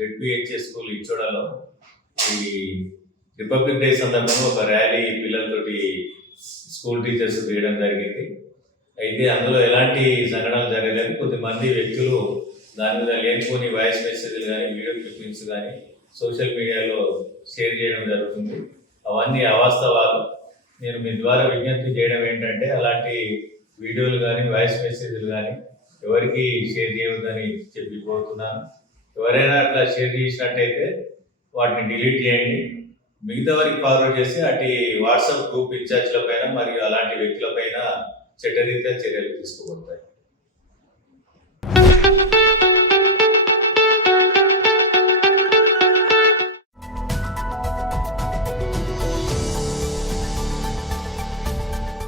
ZPHS school ఇచ్చోడలో ఈ republic day సందర్భంగా ఒక ర్యాలీ పిల్లలతోటి స్కూల్ టీచర్స్ చేయడం జరిగింది. అయితే అందులో ఎలాంటి సంఘటనలు జరగలేదు. కొద్దిమంది వ్యక్తులు దాని మీద లేనిపోని వాయిస్ మెసేజ్లు కానీ వీడియో క్లిప్పింగ్స్ కానీ సోషల్ మీడియాలో షేర్ చేయడం జరుగుతుంది. అవన్నీ అవాస్తవాలు. నేను మీ ద్వారా విజ్ఞప్తి చేయడం ఏంటంటే అలాంటి వీడియోలు కానీ వాయిస్ మెసేజ్లు కానీ ఎవరికి షేర్ చేయవద్దని చెప్పి కోరుతున్నాను. ఎవరైనా అట్లా షేర్ చేసినట్టయితే వాటిని డిలీట్ చేయండి. మిగతా వారికి ఫార్వర్డ్ చేస్తే అటు వాట్సాప్ గ్రూప్ ఇన్ఛార్జ్ల పైన మరియు అలాంటి వ్యక్తుల పైన చట్టరీత్యా చర్యలు తీసుకోబడతాయి.